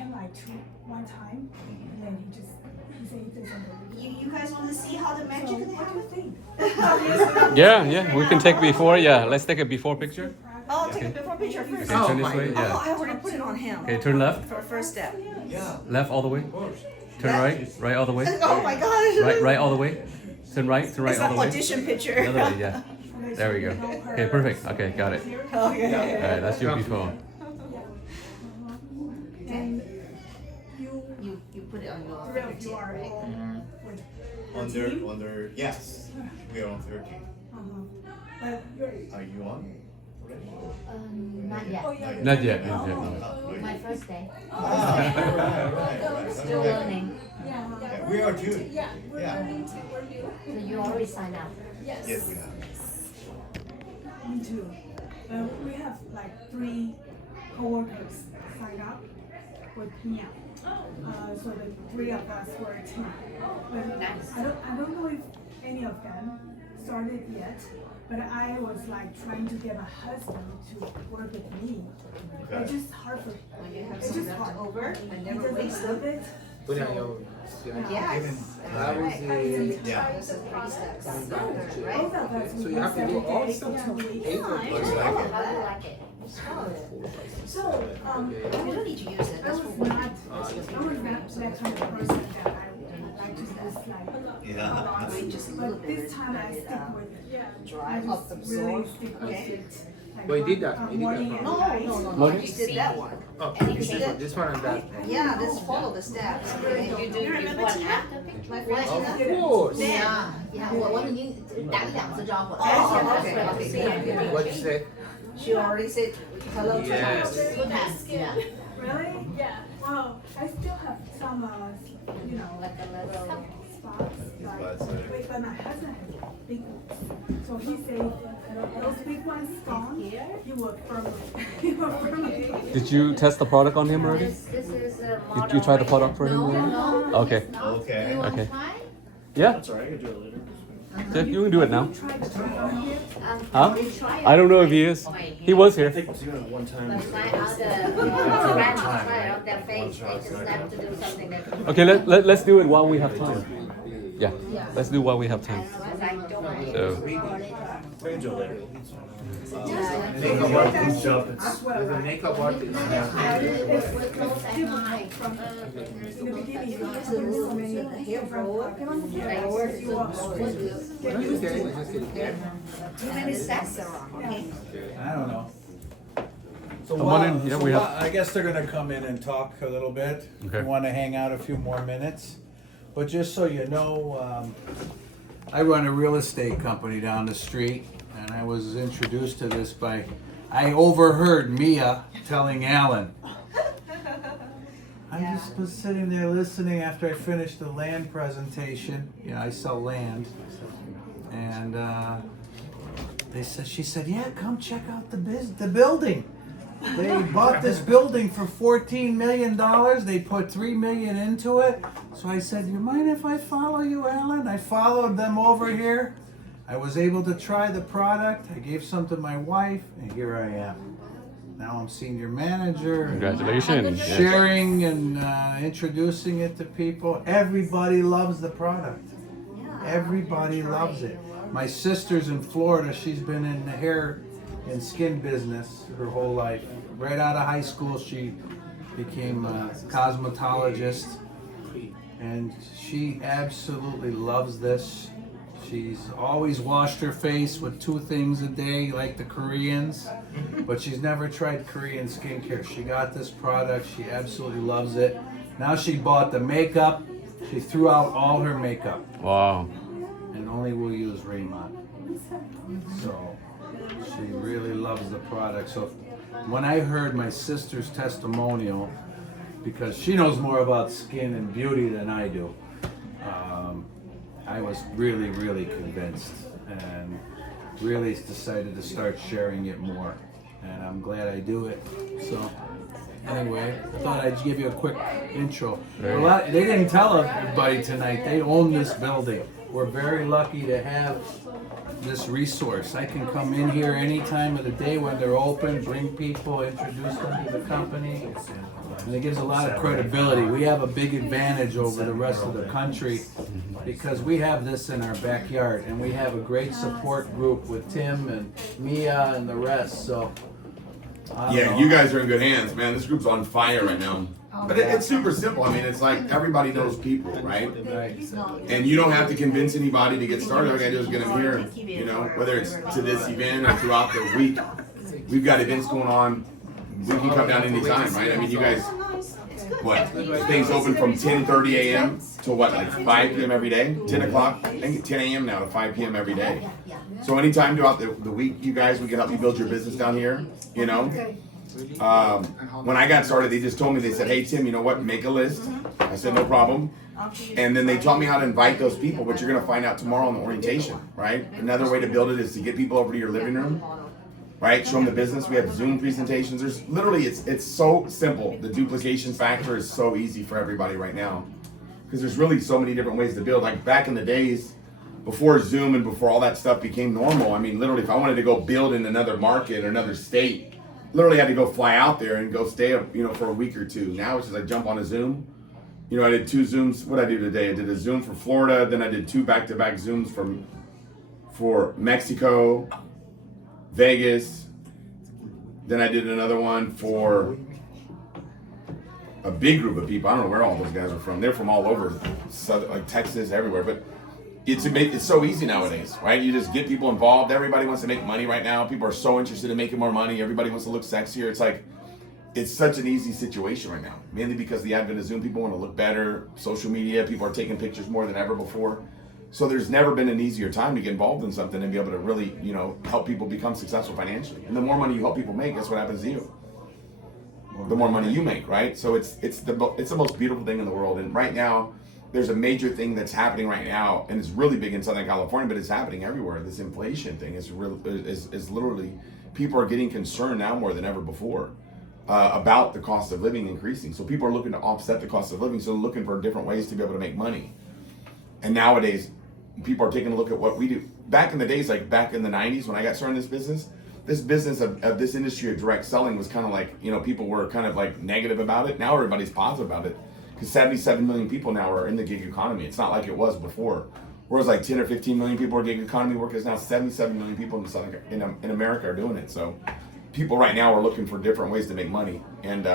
came like one time, and then he said he doesn't believe it. You guys want to see how the magic So can what do you happen? think? Yeah, we can take before. Yeah, let's take a before picture. Oh, take a before picture first. Okay, turn this way. Oh, Yeah. I already put it on him. Okay, turn left. For first step. Yeah. Left all the way. Of course. Turn right. Right all the way. Oh my gosh. Right all the way. Turn right It's all an the way. audition picture. The other way, yeah. There we go. Okay, perfect. Okay, got it. Okay. All right, that's your before. And You put it on your three of you are all with your team? Under yes. We are on 13. But you're, Are you on? Not yet. oh yeah. Not yet. My first day. Right. Still learning. Yeah, we are too. Yeah, we're Yeah. learning too. We're new. So you already signed up. Yes. Yes, we have. Me too. We have like 3 coworkers signed up with me. So the 3 of us were a team. But Nice. I don't know if any of them started yet. But I was like trying to get my husband to work with me. Okay. It's just hard for When you have It's some just left hard. over, and He never doesn't waste love them. it. Put it on your. Yes. That was the. Yeah. This is 3 steps. Both Right? of us, So we you have to every do all day, steps yeah, we- 8 or Looks 10. like it. How do you like it? So, You don't need to use it. I That's was for not that kind of person that I would like to dislike. Yeah. Just a little But bit. this time I stick with it. Dry I up just the really absorb. stick with Okay. it. Like But you did that. You did that morning part. and No, night. no, no, no. What? You did that one. Oh, And you this did one, this one and that. Yeah, just follow the steps. Okay? You remember Tina? My friend Of Tina? course. Yeah, yeah. 我们已经打了2次招呼了。 Oh, okay, okay. What you say? She already said hello to Yes. us. Good times. Yeah. Really? Yeah. Wow. I still have some, Like a little. spots. Wait, but my husband has big ones. So he said, those big ones gone, you will firmly. Did you test the product on him already? This is a model. Did you try the product for him? No, already? no. Okay. it's not. Okay. You want Okay. to try? Yeah. That's alright, I can do it later. Jeff, you can do it now. Try to turn on here. Huh? You try it. I don't know if he is. He was I here. think it's even one time. But try out try out their face. They just have to do something that. Okay, let's do it while we have time. Yeah, let's do while we have time. Otherwise, I don't want it. So, I can do it later. Makeup artist. As There's a makeup artist. We're closed at 9. In the beginning, you have to do so many different products. You want to get That's used okay. to Let's just get it there. Too many steps are wrong, okay? I don't know. So Come on in. Yeah, we have- I guess they're gonna come in and talk a little bit. Okay. We wanna hang out a few more minutes. But just so you know, I run a real estate company down the street, and I was introduced to this by, I overheard Mia telling Alan. I just was sitting there listening after I finished the land presentation. You know, I sell land. And she said, yeah, come check out the building. They bought this building for $14 million. They put $3 million into it. So I said, you mind if I follow you, Alan? I followed them over here. I was able to try the product. I gave some to my wife, and here I am. Now I'm senior manager. congratulations. Yeah. Sharing and introducing it to people. Everybody loves the product. Everybody loves it. My sister's in Florida. She's been in the hair and skin business her whole life. Right out of high school, she became a cosmetologist, and she absolutely loves this. She's always washed her face with 2 things a day, like the Koreans, but she's never tried Korean skincare. She got this product. She absolutely loves it. Now she bought the makeup. She threw out all her makeup Wow. and only will use Riman. So she really loves the product. So when I heard my sister's testimonial, because she knows more about skin and beauty than I do, I was really, really convinced and really decided to start sharing it more. And I'm glad I do it. So anyway, I thought I'd give you a quick intro. They didn't tell everybody tonight. They own this building. we're very lucky to have this resource. I can come in here any time of the day when they're open, bring people, introduce them to the company, and it gives a lot of credibility. We have a big advantage over the rest of the country because we have this in our backyard, and we have a great support group with Tim and Mia and the rest. So I don't Yeah, know. you guys are in good hands, man. This group's on fire right now. But it's super simple. I mean, it's like everybody knows people, right? Right. And you don't have to convince anybody to get started. All you gotta do is get them here, you know, whether it's to this event or throughout the week. We've got events going on. We can come down anytime, right? I mean, you guys, what, things open from 10:30 a.m. to what, like 5 p.m. every day? 10 o'clock? I think it's 10 a.m. now to 5 p.m. every day. So anytime throughout the week, you guys, we can help you build your business down here, you know? When I got started, they just told me, they said, hey, Tim, you know what, make a list. I said, no problem. And then they taught me how to invite those people, which you're gonna find out tomorrow in the orientation, right? Another way to build it is to get people over to your living room, right? Show them the business. We have Zoom presentations. There's literally, it's so simple. The duplication factor is so easy for everybody right now. Because there's really so many different ways to build. Like back in the days, before Zoom and before all that stuff became normal, I mean, literally, if I wanted to go build in another market or another state, literally had to go fly out there and go stay up, you know, for a week or two. Now it's just I jump on a Zoom. You know, I did 2 Zooms. What did I do today? I did a Zoom for Florida, then I did 2 back-to-back Zooms for Mexico, Vegas. Then I did another one for a big group of people. I don't know where all those guys are from. They're from all over, like Texas, everywhere. But it's so easy nowadays, right? You just get people involved. Everybody wants to make money right now. People are so interested in making more money. Everybody wants to look sexier. It's like, it's such an easy situation right now. Mainly because the advent of Zoom, people want to look better. Social media, people are taking pictures more than ever before. So there's never been an easier time to get involved in something and be able to really, you know, help people become successful financially. And the more money you help people make, that's what happens to you. The more money you make, right? So it's the most beautiful thing in the world. And right now, there's a major thing that's happening right now, and it's really big in Southern California, but it's happening everywhere. This inflation thing is literally, people are getting concerned now more than ever before about the cost of living increasing. So people are looking to offset the cost of living, so they're looking for different ways to be able to make money. And nowadays, people are taking a look at what we do. Back in the days, like back in the 90s when I got started in this business of this industry of direct selling was kind of like, you know, people were kind of like negative about it. Now everybody's positive about it. Because 77 million people now are in the gig economy. It's not like it was before. Whereas like 10 or 15 million people are gig economy workers, now 77 million people in America are doing it. So people right now are looking for different ways to make money. And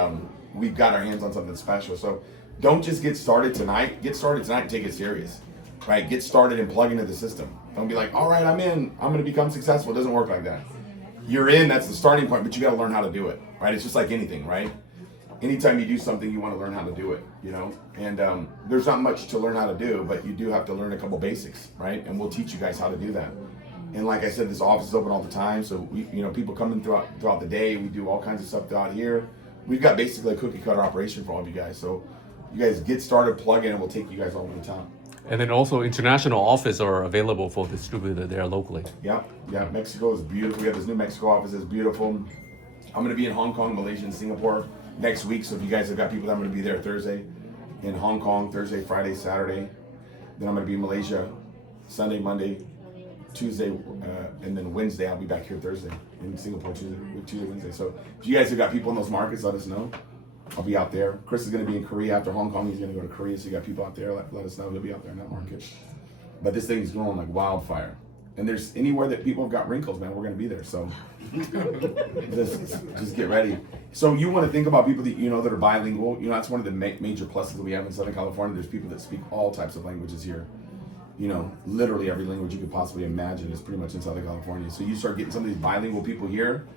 we've got our hands on something special. So don't just get started tonight. Get started tonight and take it serious, right? Get started and plug into the system. Don't be like, all right, I'm in. I'm going to become successful. It doesn't work like that. You're in, that's the starting point, but you got to learn how to do it, right? It's just like anything, right? Anytime you do something, you want to learn how to do it, you know? And there's not much to learn how to do, but you do have to learn a couple basics, right? And we'll teach you guys how to do that. And like I said, this office is open all the time, so we, you know, people come in throughout the day. We do all kinds of stuff throughout here. We've got basically a cookie cutter operation for all of you guys. So you guys get started, plug in, and we'll take you guys all over the town. And then also international office are available for distributor there locally. Yeah, Mexico is beautiful. We have this new Mexico office that's beautiful. I'm going to be in Hong Kong, Malaysia, and Singapore next week. So if you guys have got people, I'm going to be there Thursday in Hong Kong, Thursday, Friday, Saturday. Then I'm going to be in Malaysia Sunday, Monday, Tuesday, and then Wednesday I'll be back here Thursday in Singapore, Tuesday, Wednesday. So if you guys have got people in those markets, let us know. I'll be out there. Chris is going to be in Korea after Hong Kong. He's going to go to Korea, so you got people out there. Let us know. He'll be out there in that market. But this thing is growing like wildfire. And there's anywhere that people have got wrinkles, man, we're going to be there. So just get ready. So you want to think about people that you know that are bilingual. You know, that's one of the major pluses that we have in Southern California. There's people that speak all types of languages here. You know, literally every language you could possibly imagine is pretty much in Southern California. So you start getting some of these bilingual people here.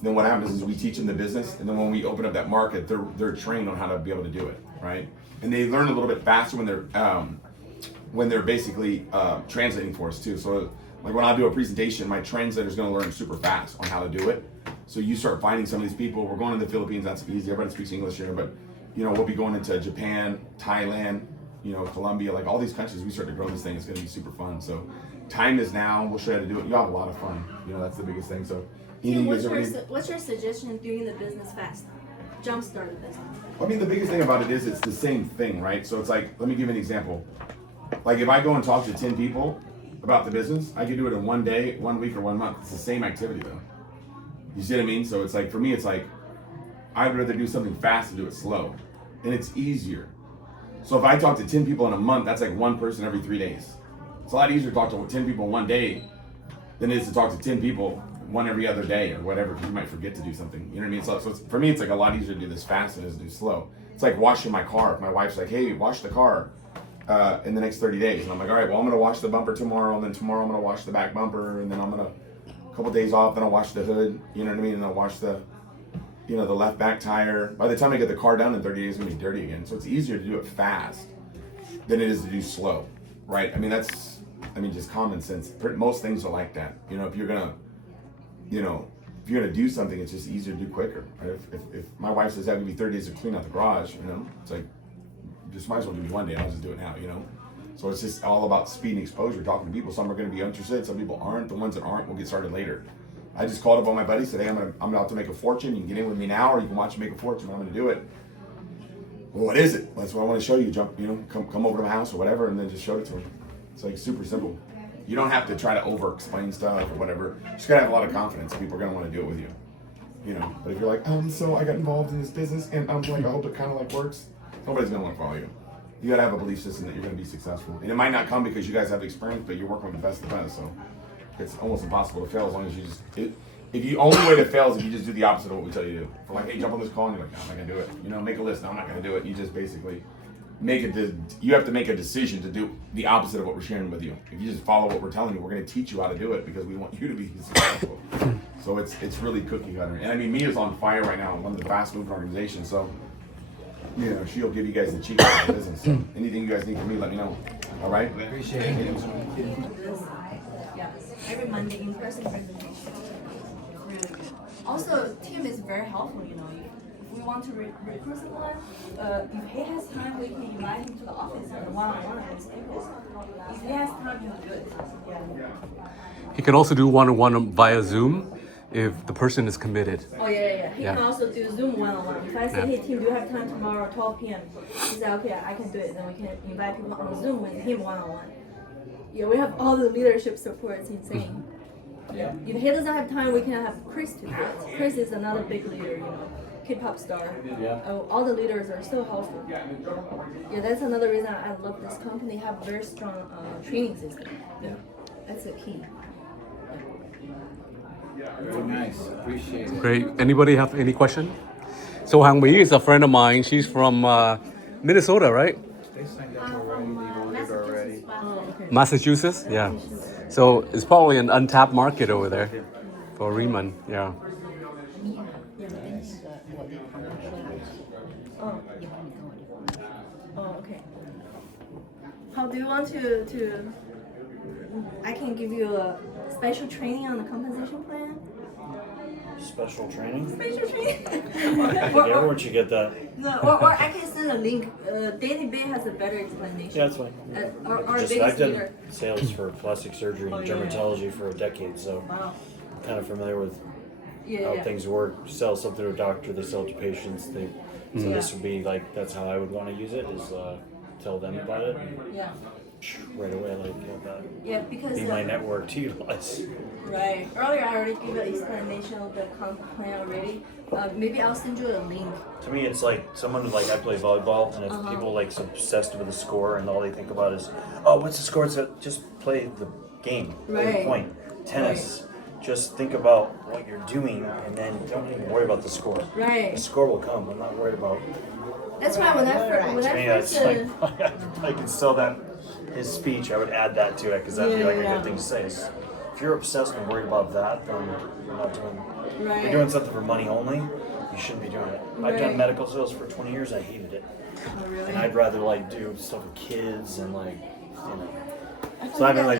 Then what happens is we teach them the business, and then when we open up that market, they're trained on how to be able to do it, right? And they learn a little bit faster when they're basically translating for us too. So like when I do a presentation, my translator's going to learn super fast on how to do it. So you start finding some of these people. We're going to the Philippines. That's easy. Everybody speaks English here, but you know we'll be going into Japan, Thailand, you know, Colombia, like all these countries. We start to grow this thing. It's going to be super fun. So time is now. We'll show you how to do it. You'll have a lot of fun. You know, that's the biggest thing. So. Tim, what's your suggestion doing the business fast? Jumpstart the business. I mean, the biggest thing about it is it's the same thing, right? So it's like, let me give you an example. Like if I go and talk to 10 people about the business, I can do it in 1 day, 1 week, or 1 month. It's the same activity though. You see what I mean? So it's like, for me, it's like, I'd rather do something fast and do it slow. And it's easier. So if I talk to 10 people in a month, that's like 1 person every 3 days. It's a lot easier to talk to 10 people in 1 day than it is to talk to 10 people 1 every other day or whatever, because you might forget to do something. You know what I mean? So it's, for me, it's like a lot easier to do this fast than it is to do slow. It's like washing my car. If my wife's like, hey, wash the car in the next 30 days. And I'm like, all right, well, I'm going to wash the bumper tomorrow. And then tomorrow I'm going to wash the back bumper. And then I'm going to, a couple days off, then I'll wash the hood. You know what I mean? And I'll wash the, you know, the left back tire. By the time I get the car done in 30 days, it's going to be dirty again. So it's easier to do it fast than it is to do slow, right? I mean, that's, just common sense. Most things are like that. You know, if you're going to, you know, if you're going to do something, it's just easier to do quicker. Right? If my wife says, I give me 30 days to clean out the garage, you know, it's like, just might as well do it 1 day. I'll just do it now, you know? So it's just all about speed and exposure, talking to people. Some are going to be interested, some people aren't. The ones that aren't will get started later. I just called up all my buddies, said, hey, I'm about to make a fortune. You can get in with me now, or you can watch me make a fortune. I'm going to do it. Well, what is it? That's what I want to show you. Jump, you know, come over to my house or whatever, and then just show it to them. It's like super simple. You don't have to try to over-explain stuff or whatever. You just got to have a lot of confidence. People are going to want to do it with you. You know, but if you're like, so I got involved in this business, and I'm like, I hope it kind of like works, nobody's going to want to follow you. You got to have a belief system that you're going to be successful. And it might not come because you guys have experience, but you're working with the best of the best. So it's almost impossible to fail as long as you just, if you, only way to fail is if you just do the opposite of what we tell you to do. If we're like, hey, jump on this call, and you're like, no, I'm not going to do it. You know, make a list. No, I'm not going to do it. You just basically you have to make a decision to do the opposite of what we're sharing with you. If you just follow what we're telling you, we're going to teach you how to do it because we want you to be successful. So it's really cookie cutter. And I mean, Mia's on fire right now, one of the fast moving organizations. So, you know, she'll give you guys the cheat code of the business. So anything you guys need from me, let me know. All right? Appreciate it. Yeah, every Monday in-person presentation. Really good. Also, team is very helpful, you know. If we want to recruit someone, if he has time, we can invite him to the office and one-on-one. If he has time, he'll do it. Yeah. He can also do one-on-one via Zoom if the person is committed. Oh, yeah. He can also do Zoom one-on-one. If I say, hey, team, do you have time tomorrow at 12 p.m.? He said, okay, I can do it. Then we can invite people on Zoom with him one-on-one. Yeah, we have all the leadership support. It's insane. Yeah. If he doesn't have time, we can have Chris to do it. Chris is another big leader, you know, K-pop star. Yeah. All the leaders are so helpful. Yeah, that's another reason I love this company. They have very strong training system. Yeah. That's the key. Very nice. Appreciate it. Great. Anybody have any question? So Hang Mi is a friend of mine. She's from Minnesota, right? They signed up already. They ordered already. Massachusetts? Yeah. So it's probably an untapped market over there for Riman. Yeah. Oh, okay. How do you want to? I can give you a special training on the compensation plan. Special training? Special training. I think everyone should get that. No, or I can send a link. Daily Bay has a better explanation. Yeah, that's fine. Our Just biggest I've done leader. sales for plastic surgery and yeah. dermatology for a decade, so Wow. I'm kind of familiar with Yeah, how yeah. things work. Sell something to a doctor, they sell it to patients. So this would be like, that's how I would want to use it, is tell them about it. And Yeah. right away, like, that Yeah, because be my network to utilize. right. Earlier I already gave an explanation of the comp plan already. Maybe I'll send you a link. To me, it's like someone like, I play volleyball, and if people like obsessed with the score and all they think about is, oh, what's the score? It's just play the game, play Right. the point. Tennis, just think about what you're doing, and then don't even worry about the score. Right. The score will come. I'm not worried about. That's why when I To me, first it's like I can sell that his speech. I would add that to it because that'd be like a Yeah. good thing to say. Is if you're obsessed and worried about that, then you're not doing. If right. you're doing something for money only, you shouldn't be doing it. I've Right. done medical sales for 20 years. I hated it. Oh, really? And I'd rather like do stuff with kids and like, you know. I So I've been like